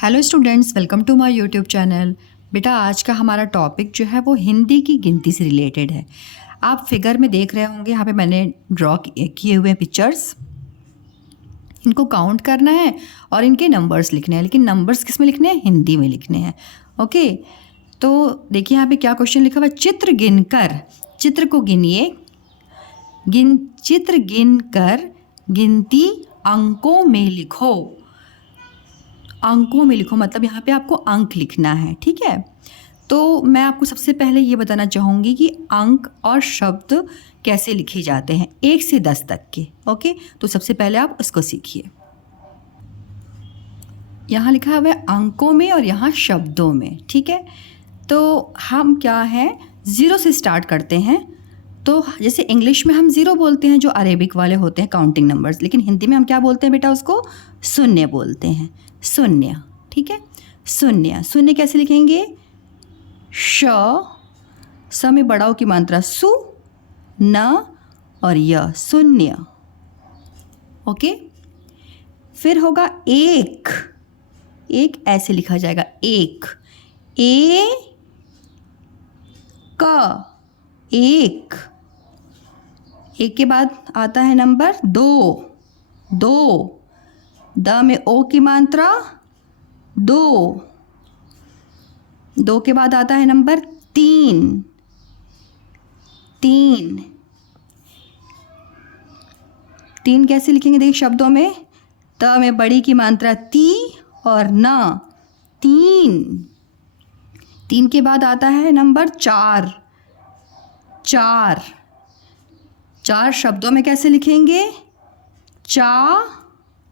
Hello students, welcome to my YouTube channel. बेटा आज का हमारा टॉपिक जो है वो हिंदी की गिनती से रिलेटेड है। आप फिगर में देख रहे होंगे, यहाँ पे मैंने ड्रॉ किए हुए हैं पिक्चर्स। इनको काउंट करना है और इनके नंबर्स लिखने हैं, लेकिन नंबर्स किस में लिखने हैं? हिंदी में लिखने हैं। ओके, तो देखिए यहाँ पे क्या क्वेश्चन लिखा हुआ है। चित्र गिनकर, चित्र को गिनिए, चित्र गिनकर गिनती अंकों में लिखो। अंकों में लिखो मतलब यहाँ पे आपको अंक लिखना है, ठीक है। तो मैं आपको सबसे पहले ये बताना चाहूँगी कि अंक और शब्द कैसे लिखे जाते हैं 1 से 10 तक के। ओके, तो सबसे पहले आप उसको सीखिए। यहाँ लिखा हुआ है अंकों में और यहाँ शब्दों में, ठीक है। तो हम क्या है 0 से स्टार्ट करते हैं। तो जैसे इंग्लिश में हम 0 बोलते हैं, जो अरेबिक वाले होते हैं काउंटिंग नंबर्स, लेकिन हिंदी में हम क्या बोलते हैं बेटा? उसको शून्य बोलते हैं, शून्य, ठीक है। शून्य, शून्य कैसे लिखेंगे? श में बड़ा ओ की मात्रा सु, न और य, शून्य। ओके, फिर होगा एक, एक ऐसे लिखा जाएगा, एक, ए क, एक। एक के बाद आता है नंबर 2, दो, द में ओ की मात्रा 2, दो के बाद आता है नंबर 3, तीन, तीन कैसे लिखेंगे? देखिए शब्दों में, त में बड़ी की मात्रा ती और न, तीन। तीन के बाद आता है नंबर 4, चार, चार शब्दों में कैसे लिखेंगे? च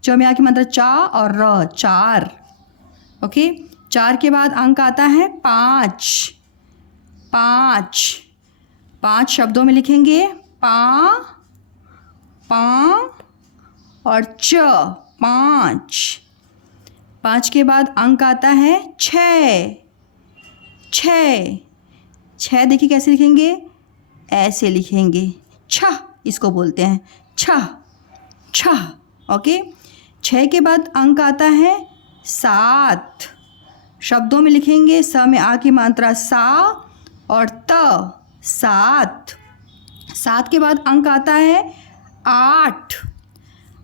में आ की मात्रा चा और र, चार। ओके, 4 के बाद अंक आता है 5, पाँच, 5 शब्दों में लिखेंगे पा, और च, 5। 5 के बाद अंक आता है 6, 6 देखिए कैसे लिखेंगे? ऐसे लिखेंगे, छह इसको बोलते हैं, छह, छह। ओके, 6 के बाद अंक आता है 7, शब्दों में लिखेंगे स में आ की मात्रा सा और त, 7। 7 के बाद अंक आता है 8,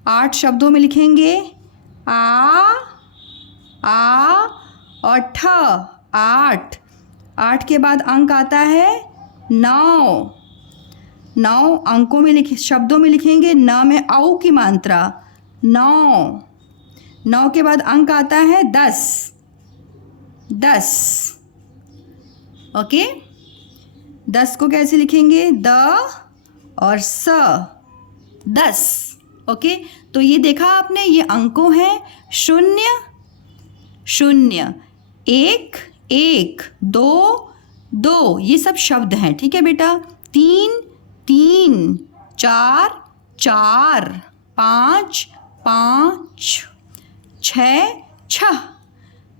8 शब्दों में लिखेंगे आ और ठ, 8। 8 के बाद अंक आता है 9, 9 अंकों में शब्दों में लिखेंगे न में औ की मात्रा 9, 9 के बाद अंक आता है 10, 10। ओके, 10 को कैसे लिखेंगे? द और स, 10। ओके, तो ये देखा आपने, ये अंकों हैं 0, 0, 1, 1, 2, 2, ये सब शब्द हैं, ठीक है बेटा। 3, 3, 4, 4, 5, 5, 6, 6,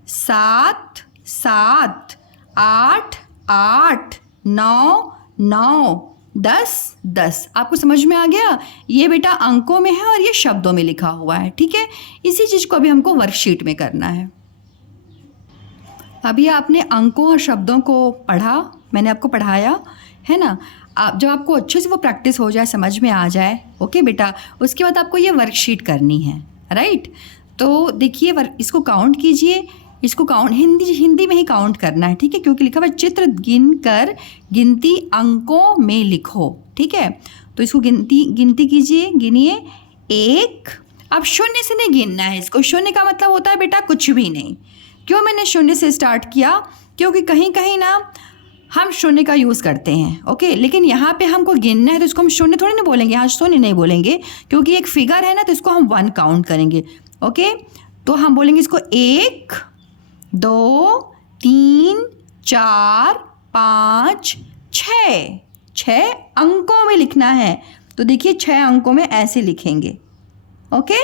7, 7, 8, 8, 9, 9, 10, 10। आपको समझ में आ गया? ये बेटा अंकों में है और ये शब्दों में लिखा हुआ है, ठीक है। इसी चीज़ को अभी हमको वर्कशीट में करना है। अभी आपने अंकों और शब्दों को पढ़ा, मैंने आपको पढ़ाया है ना। आप जब आपको अच्छे से वो प्रैक्टिस हो जाए, समझ में आ जाए, ओके बेटा, उसके बाद आपको ये वर्कशीट करनी है, राइट। तो देखिए इसको काउंट कीजिए, इसको काउंट हिंदी में ही काउंट करना है, ठीक है, क्योंकि लिखा हुआ चित्र गिनकर गिनती अंकों में लिखो, ठीक है। तो इसको गिनती कीजिए, गिनिए 1। अब 0 से नहीं गिनना है इसको, 0 का मतलब होता है बेटा कुछ भी नहीं। क्यों मैंने 0 से स्टार्ट किया? क्योंकि कहीं कहीं ना हम 0 का यूज़ करते हैं, ओके, लेकिन यहाँ पे हमको गिनना है तो इसको हम 0 थोड़ी नहीं बोलेंगे, यहाँ 0 नहीं बोलेंगे, क्योंकि एक फिगर है ना, तो इसको हम 1 काउंट करेंगे। ओके, तो हम बोलेंगे इसको 1, 2, 3, 4, 5, 6, 6 अंकों में लिखना है। तो देखिए 6 अंकों में ऐसे लिखेंगे, ओके,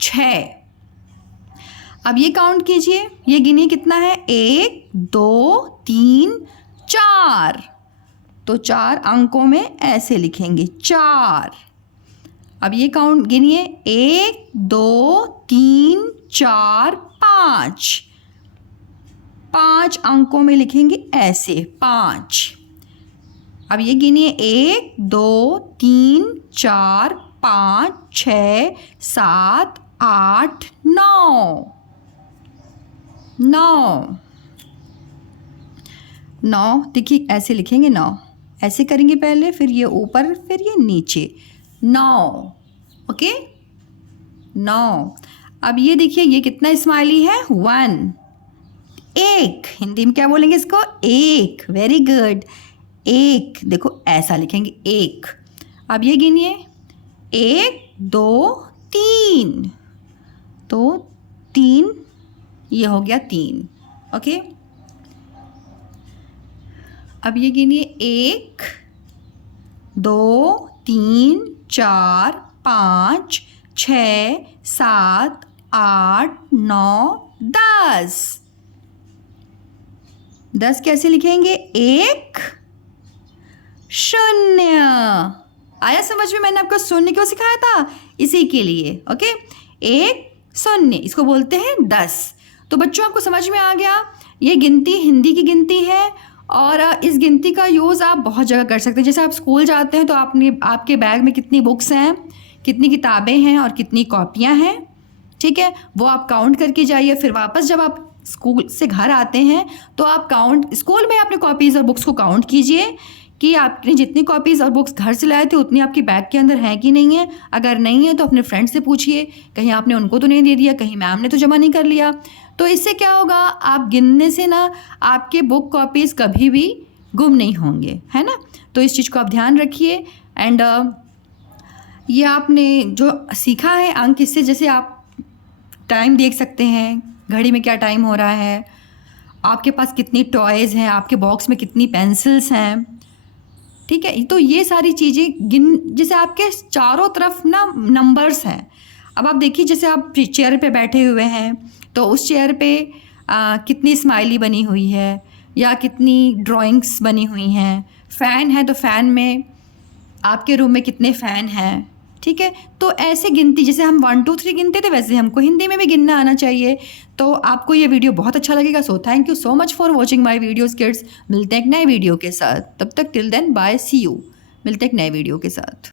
6। अब ये काउंट कीजिए, ये गिनिए कितना है? 1, 2, 3, 4। तो 4 अंकों में ऐसे लिखेंगे, 4। अब ये काउंट गिनिए 1, 2, 3, 4, 5 5 अंकों में लिखेंगे ऐसे 5। अब ये गिनिए 1 2 3 4 5 6 7 8 9 9 देखिए ऐसे लिखेंगे 9, ऐसे करेंगे पहले, फिर ये ऊपर, फिर ये नीचे 9। ओके 9। अब ये देखिए ये कितना स्माइली है 1। एक, हिंदी में क्या बोलेंगे इसको? एक। Very good. एक, देखो ऐसा लिखेंगे एक। अब ये गिनिए 1 2 3, तो 3, ये हो गया 3। ओके अब ये गिनिए 1 2 3 4 5 6 7 8 9 10। 10 कैसे लिखेंगे? 1 0। आया समझ में? मैंने आपको शून्य क्यों सिखाया था? इसी के लिए। ओके 1 0, इसको बोलते हैं 10। तो बच्चों आपको समझ में आ गया, ये गिनती हिंदी की गिनती है और इस गिनती का यूज़ आप बहुत जगह कर सकते हैं। जैसे आप स्कूल जाते हैं तो आपके बैग में कितनी बुक्स हैं, कितनी किताबें हैं और कितनी कॉपियाँ हैं, ठीक है, वो आप काउंट करके जाइए। फिर वापस जब आप स्कूल से घर आते हैं तो आप स्कूल में अपने कॉपीज़ और बुक्स को काउंट कीजिए कि आपने जितनी कॉपीज़ और बुक्स घर से लाए थे उतनी आपकी बैग के अंदर हैं कि नहीं है। अगर नहीं है तो अपने फ्रेंड से पूछिए, कहीं आपने उनको तो नहीं दे दिया, कहीं मैम ने तो जमा नहीं कर लिया। तो इससे क्या होगा, आप गिनने से ना आपके बुक कॉपीज़ कभी भी गुम नहीं होंगे, है ना। तो इस चीज़ को आप ध्यान रखिए। एंड ये आपने जो सीखा है अंक, इससे जैसे आप टाइम देख सकते हैं, घड़ी में क्या टाइम हो रहा है, आपके पास कितनी टॉयज़ हैं, आपके बॉक्स में कितनी पेंसिल्स हैं, ठीक है। तो ये सारी चीज़ें जैसे आपके चारों तरफ ना नंबर्स हैं। अब आप देखिए जैसे आप चेयर पे बैठे हुए हैं तो उस चेयर पे कितनी स्माइली बनी हुई है या कितनी ड्राइंग्स बनी हुई हैं। फ़ैन है तो फ़ैन में आपके रूम में कितने फ़ैन हैं, ठीक है। तो ऐसे गिनती जैसे हम 1 2 3 गिनते थे वैसे हमको हिंदी में भी गिनना आना चाहिए। तो आपको ये वीडियो बहुत अच्छा लगेगा। So thank you so much for watching my videos kids. मिलते हैं एक नए वीडियो के साथ, तब तक till then bye, see you. मिलते हैं एक नए वीडियो के साथ।